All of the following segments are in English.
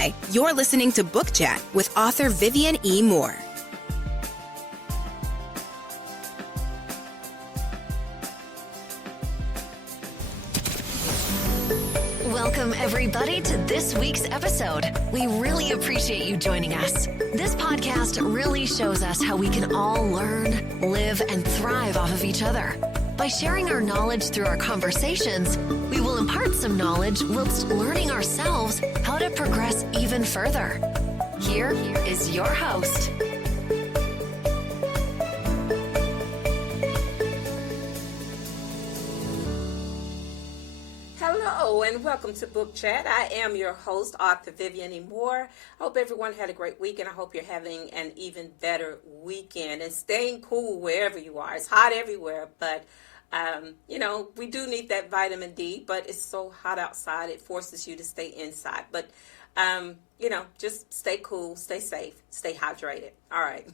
Hi, you're listening to Book Chat with author Vivian E. Moore. Welcome, everybody, to this week's episode. We really appreciate you joining us. This podcast really shows us how we can all learn, live, and thrive off of each other. By sharing our knowledge through our conversations, we will impart some knowledge whilst learning ourselves how to progress even further. Here is your host. Hello and welcome to Book Chat. I am your host, author Vivian E. Moore. I hope everyone had a great week, and I hope you're having an even better weekend and staying cool wherever you are. It's hot everywhere, but we do need that vitamin D, but it's so hot outside, it forces you to stay inside. But, just stay cool, stay safe, stay hydrated. All right.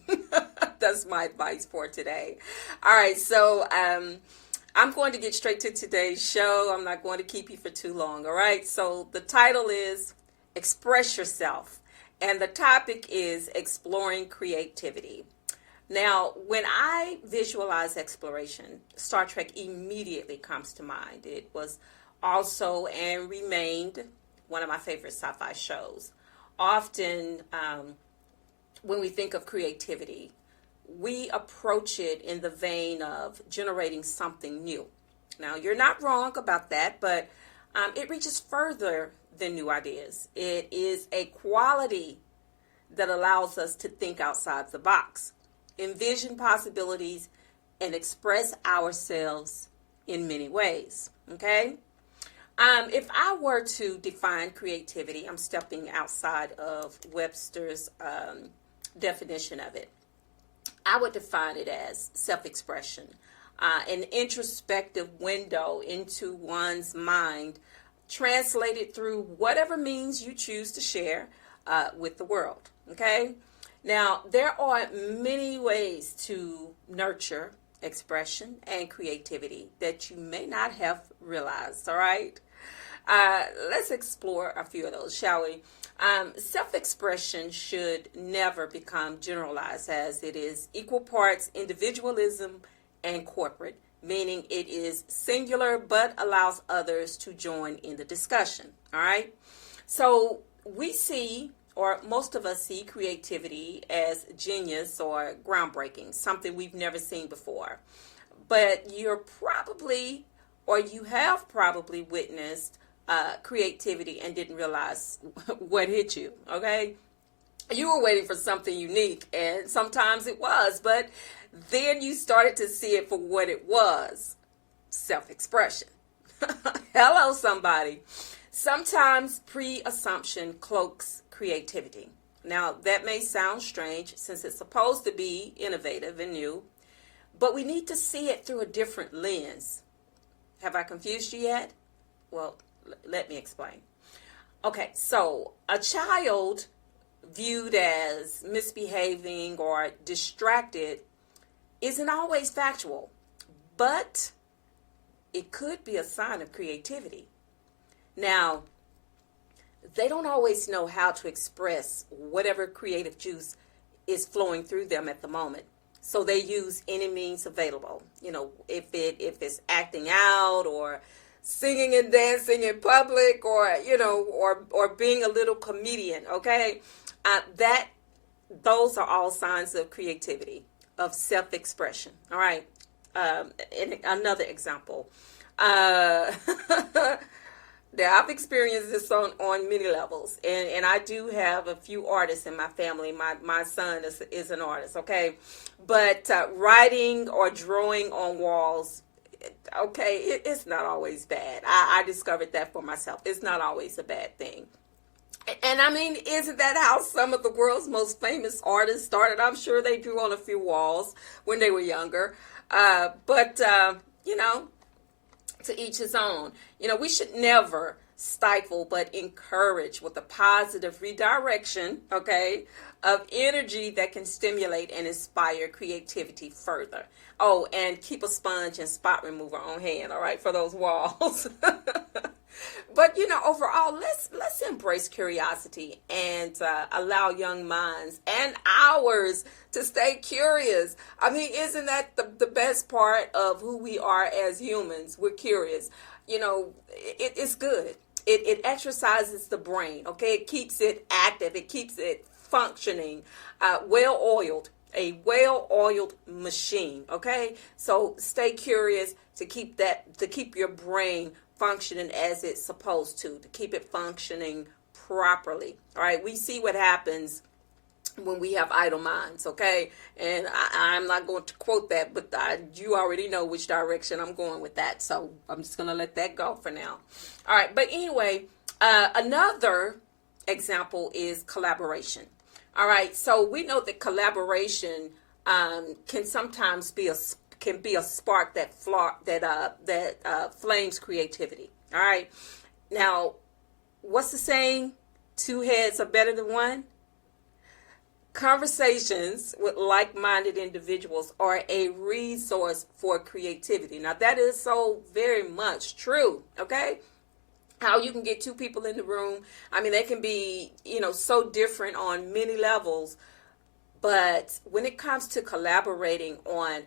That's my advice for today. All right. So, I'm going to get straight to today's show. I'm not going to keep you for too long. All right. So the title is Express Yourself, and the topic is exploring creativity. Now, when I visualize exploration, Star Trek immediately comes to mind. It was also and remained one of my favorite sci-fi shows. Often, when we think of creativity, we approach it in the vein of generating something new. Now, you're not wrong about that, but it reaches further than new ideas. It is a quality that allows us to think outside the box, envision possibilities, and express ourselves in many ways. Okay? If I were to define creativity, I'm stepping outside of Webster's definition of it. I would define it as self-expression, an introspective window into one's mind, translated through whatever means you choose to share with the world. Okay? Now, there are many ways to nurture expression and creativity that you may not have realized, all right? Let's explore a few of those, shall we? Self-expression should never become generalized, as it is equal parts individualism and corporate, meaning it is singular but allows others to join in the discussion, all right? So we see, or most of us see, creativity as genius or groundbreaking, something we've never seen before. But you have probably witnessed creativity and didn't realize what hit you, okay? You were waiting for something unique, and sometimes it was, but then you started to see it for what it was, self-expression. Hello, somebody. Sometimes pre-assumption cloaks creativity. Now, that may sound strange since it's supposed to be innovative and new, but we need to see it through a different lens. Have I confused you yet? Well, let me explain. Okay, so a child viewed as misbehaving or distracted isn't always factual, but it could be a sign of creativity. Now, they don't always know how to express whatever creative juice is flowing through them at the moment. So they use any means available. If it's acting out or singing and dancing in public, or being a little comedian, okay? Those are all signs of creativity, of self-expression, all right? And another example. Now, I've experienced this on many levels, and I do have a few artists in my family. My son is an artist, okay? But writing or drawing on walls, okay, it's not always bad. I discovered that for myself. It's not always a bad thing. And I mean, isn't that how some of the world's most famous artists started? I'm sure they drew on a few walls when they were younger. But to each his own. We should never stifle but encourage with a positive redirection, okay, of energy that can stimulate and inspire creativity further. Oh, and keep a sponge and spot remover on hand, all right, for those walls. but overall, let's embrace curiosity and allow young minds and ours to stay curious. I mean, isn't that the best part of who we are as humans? We're curious. It's good. It exercises the brain. Okay, it keeps it active. It keeps it functioning, well-oiled. A well-oiled machine. Okay, so stay curious to keep your brain functioning as it's supposed to keep it functioning properly. All right, we see what happens when we have idle minds. Okay, and I'm not going to quote that, but you already know which direction I'm going with that, so I'm just going to let that go for now. All right, but anyway, another example is collaboration. All right, so we know that collaboration can sometimes be a spark that flames creativity. All right, now what's the saying? 2 heads are better than one. Conversations with like-minded individuals are a resource for creativity. Now that is so very much true. Okay. How you can get 2 people in the room. I mean, they can be, so different on many levels. But when it comes to collaborating on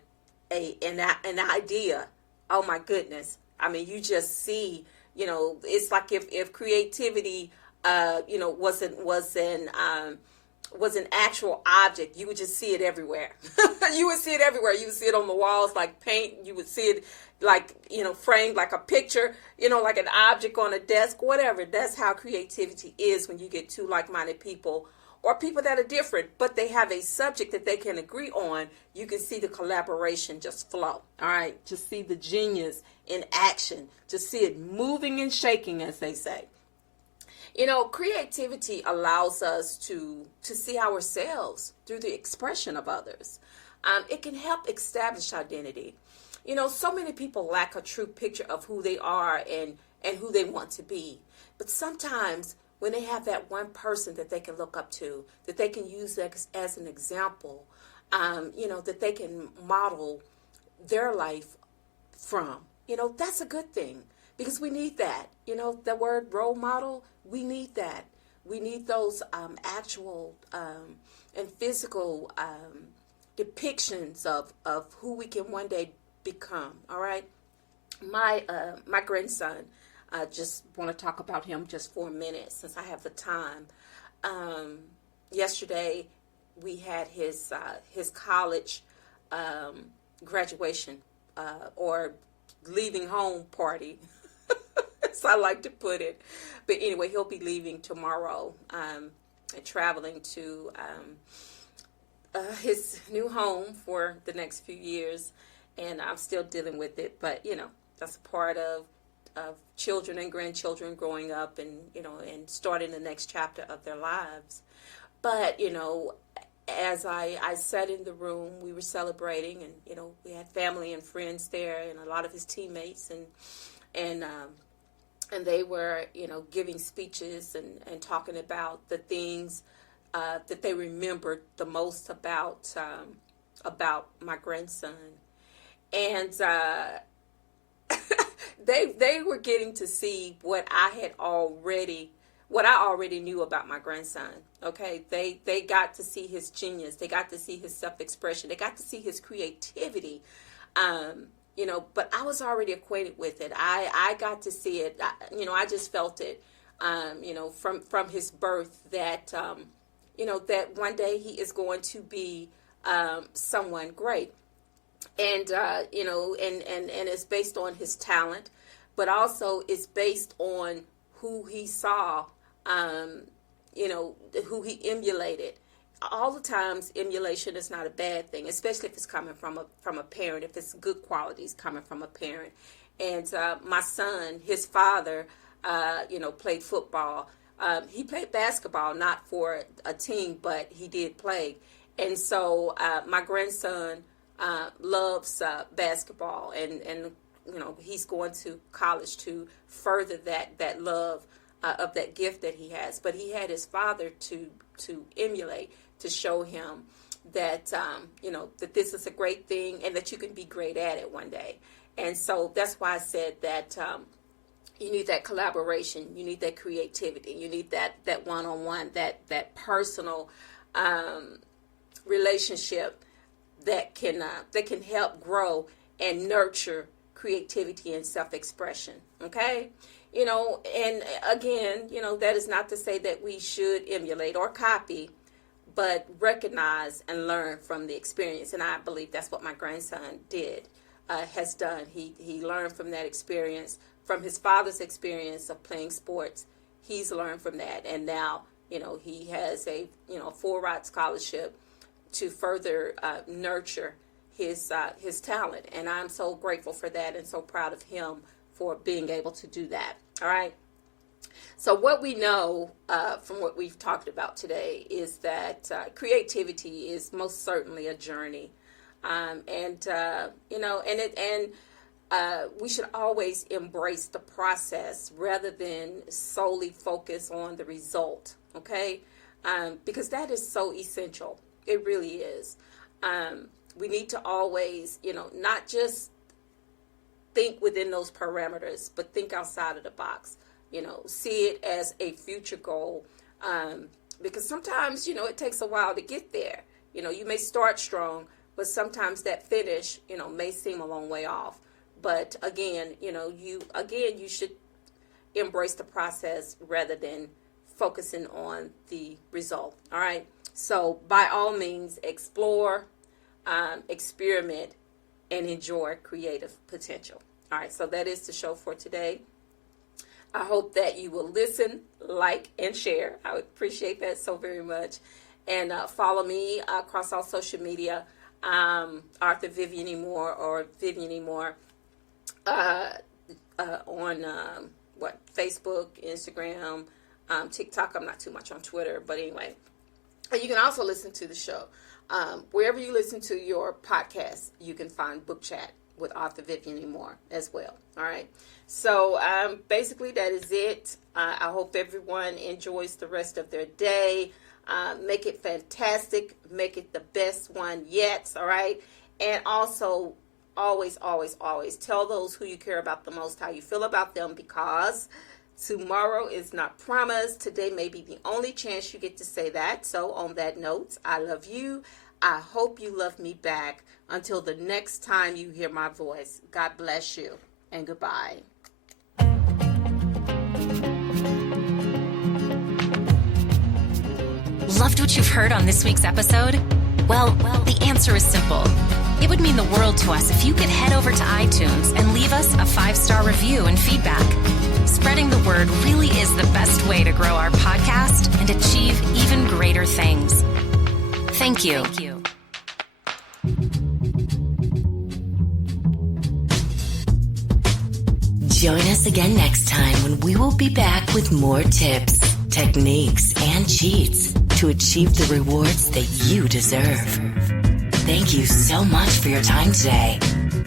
an idea, oh my goodness. I mean, you just see, it's like if creativity, was an actual object, you would just see it everywhere. You would see it everywhere. You would see it on the walls like paint. You would see it like, framed like a picture, like an object on a desk, whatever. That's how creativity is when you get 2 like-minded people or people that are different, but they have a subject that they can agree on. You can see the collaboration just flow. All right. Just see the genius in action. Just see it moving and shaking, as they say. Creativity allows us to see ourselves through the expression of others. It can help establish identity. So many people lack a true picture of who they are and who they want to be. But sometimes when they have that one person that they can look up to, that they can use as an example, that they can model their life from, that's a good thing because we need that. The word role model, we need that. We need those actual and physical depictions of who we can one day become. All right. My grandson, just want to talk about him just for a minute since I have the time. Yesterday we had his college graduation or leaving home party, as I like to put it. But anyway, he'll be leaving tomorrow and traveling to his new home for the next few years. And I'm still dealing with it. But, that's a part of children and grandchildren growing up and, and starting the next chapter of their lives. But, as I sat in the room, we were celebrating and, we had family and friends there and a lot of his teammates and they were, giving speeches and talking about the things that they remembered the most about my grandson. And they were getting to see what I already knew about my grandson. Okay, they got to see his genius. They got to see his self-expression. They got to see his creativity. But I was already acquainted with it. I got to see it. I just felt it. From his birth that that one day he is going to be someone great. And and it's based on his talent, but also it's based on who he saw, who he emulated. All the times, emulation is not a bad thing, especially if it's coming from a parent, if it's good qualities coming from a parent. And my son, his father, played football. He played basketball, not for a team, but he did play. And so my grandson loves basketball, and he's going to college to further that love of that gift that he has. But he had his father to emulate, to show him that that this is a great thing and that you can be great at it one day. And so that's why I said that You need that collaboration. You need that creativity. You need that one-on-one, that personal relationship that can help grow and nurture creativity and self-expression. Okay, and again, that is not to say that we should emulate or copy, but recognize and learn from the experience. And I believe that's what my grandson has done. He learned from that experience, from his father's experience of playing sports. He's learned from that, and now he has a full ride scholarship to further nurture his talent, and I'm so grateful for that and so proud of him for being able to do that. All right. So what we know from what we've talked about today is that creativity is most certainly a journey, we should always embrace the process rather than solely focus on the result. Okay, because that is so essential. It really is. We need to always, not just think within those parameters, but think outside of the box. See it as a future goal, because sometimes, it takes a while to get there. You may start strong, but sometimes that finish, may seem a long way off. But again, you should embrace the process rather than focusing on the result. All right. So by all means, explore, experiment, and enjoy creative potential. All right. So that is the show for today. I hope that you will listen, like, and share. I would appreciate that so very much. And follow me across all social media, Arthur Vivian E. Moore or Vivian E. Moore, on Facebook, Instagram, TikTok. I'm not too much on Twitter, but anyway. And you can also listen to the show. Wherever you listen to your podcast, you can find Book Chat with Arthur Vivian E. Moore as well. All right. So basically that is it. I hope everyone enjoys the rest of their day. Make it fantastic. Make it the best one yet. All right. And also always, always, always tell those who you care about the most how you feel about them, because tomorrow is not promised. Today may be the only chance you get to say that. So on that note, I love you. I hope you love me back. Until the next time you hear my voice, God bless you and goodbye. Loved what you've heard on this week's episode? Well, the answer is simple. It would mean the world to us if you could head over to iTunes and leave us a 5-star review and feedback. Spreading the word really is the best way to grow our podcast and achieve even greater things. Thank you. Join us again next time when we will be back with more tips, techniques, and cheats to achieve the rewards that you deserve. Thank you so much for your time today.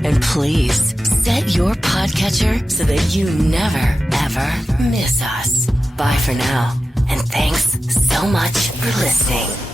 And please set your podcatcher so that you never, ever miss us. Bye for now. And thanks so much for listening.